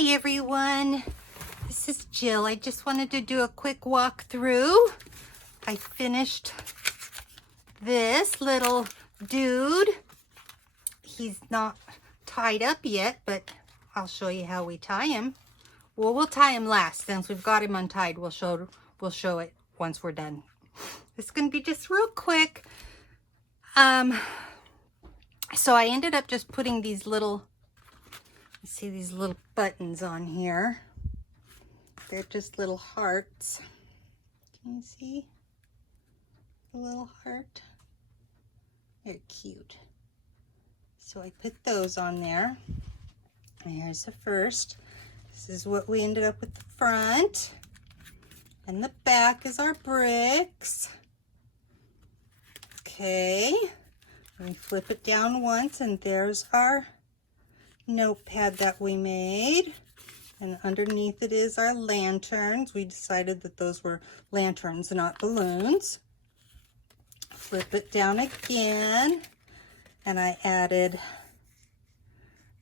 Hi everyone, this is Jill. I just wanted to do a quick walkthrough. I finished this little dude. He's not tied up yet, but I'll show you how we tie him. Well, we'll tie him last. Since we've got him untied, we'll show it once we're done. It's gonna be just real quick. So I ended up just putting these little, you see these little buttons on here. They're just little hearts. Can you see the little heart? They're cute. So I put those on there. And here's the first. This is what we ended up with the front. And the back is our bricks. Okay. We flip it down once and there's our notepad that we made. And underneath it is our lanterns. We decided that those were lanterns, not balloons. Flip it down again. And I added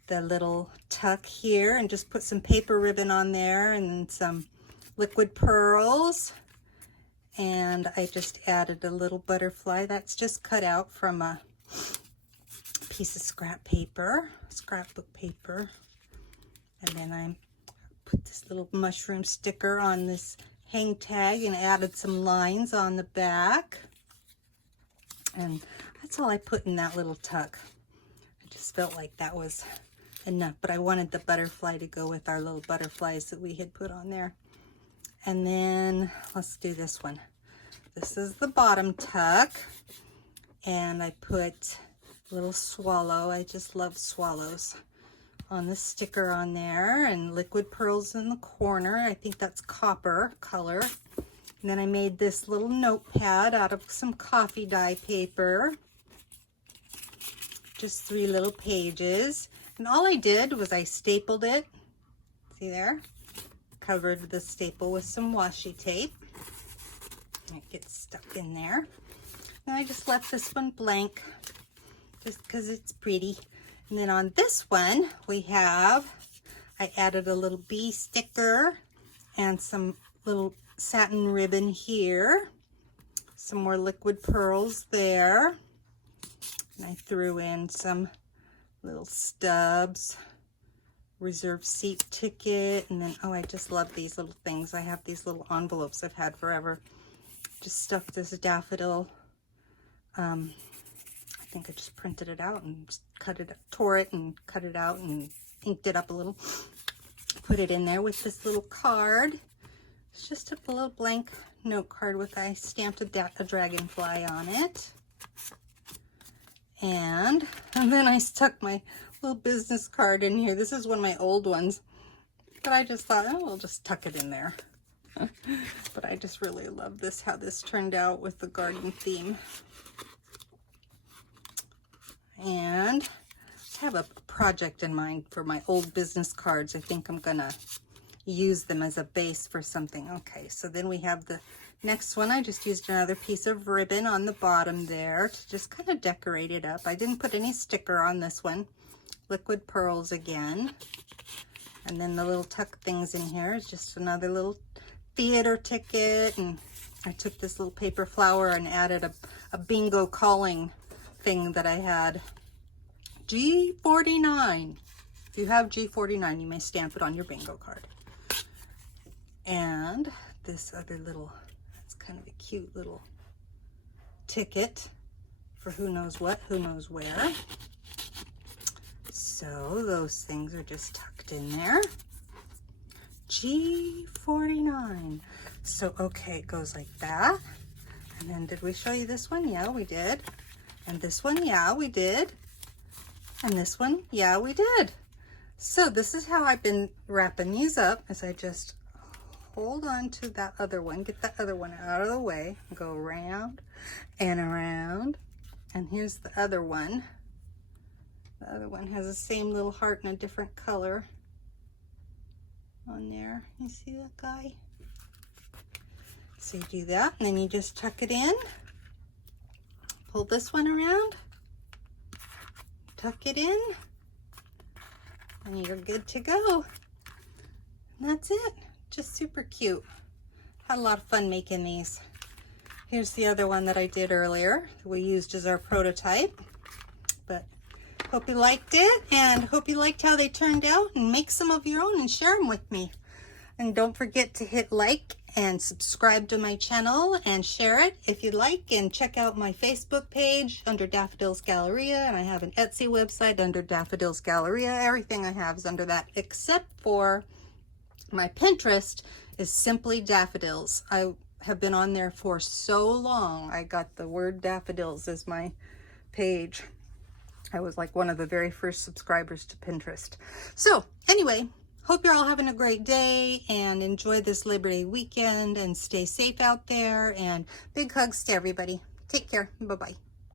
the little tuck here and just put some paper ribbon on there and some liquid pearls. And I just added a little butterfly that's just cut out from a piece of scrapbook paper. And then I put this little mushroom sticker on this hang tag and added some lines on the back. And that's all I put in that little tuck. I just felt like that was enough, but I wanted the butterfly to go with our little butterflies that we had put on there. And then let's do this one. This is the bottom tuck. And I put a little swallow. I just love swallows on the sticker on there, and liquid pearls in the corner. I think that's copper color. And then I made this little notepad out of some coffee dye paper. Just 3 little pages. And all I did was I stapled it. See there? Covered the staple with some washi tape. It gets stuck in there. And I just left this one blank just because it's pretty. And then on this one I added a little bee sticker and some little satin ribbon here. Some more liquid pearls there. And I threw in some little stubs, reserved seat ticket, and then, oh, I just love these little things. I have these little envelopes I've had forever. Just stuck this daffodil. I think I just printed it out and just tore it and cut it out and inked it up a little. Put it in there with this little card. It's just a little blank note card with, I stamped a dragonfly on it. And then I stuck my little business card in here. This is one of my old ones, but I just thought, oh, we'll just tuck it in there. But I just really love this, how this turned out with the garden theme. And I have a project in mind for my old business cards. I think I'm gonna use them as a base for something. Okay, so then we have the next one. I just used another piece of ribbon on the bottom there to just kind of decorate it up. I didn't put any sticker on this one. Liquid pearls again. And then the little tuck things in here is just another little theater ticket. And I took this little paper flower and added a bingo calling thing that I had. G49. If you have G49, you may stamp it on your bingo card. And this other little, it's kind of a cute little ticket for who knows what, who knows where. So those things are just tucked in there. G49. So, okay, it goes like that. And then did we show you this one? Yeah, we did. And this one, yeah, we did. And this one, yeah, we did. So this is how I've been wrapping these up, as I just hold on to that other one, get that other one out of the way, go around and around. And here's the other one. The other one has the same little heart in a different color on there. You see that guy? So you do that, and then you just tuck it in. Pull this one around. Tuck it in. And you're good to go. And that's it. Just super cute. Had a lot of fun making these. Here's the other one that I did earlier that we used as our prototype. But hope you liked it, and hope you liked how they turned out, and make some of your own and share them with me. And don't forget to hit like and subscribe to my channel and share it if you'd like, and check out my Facebook page under Daffodils Galleria, and I have an Etsy website under Daffodils Galleria. Everything I have is under that, except for my Pinterest is simply Daffodils. I have been on there for so long. I got the word daffodils as my page. I was like one of the very first subscribers to Pinterest. So anyway, hope you're all having a great day and enjoy this Labor Day weekend, and stay safe out there, and big hugs to everybody. Take care. Bye-bye.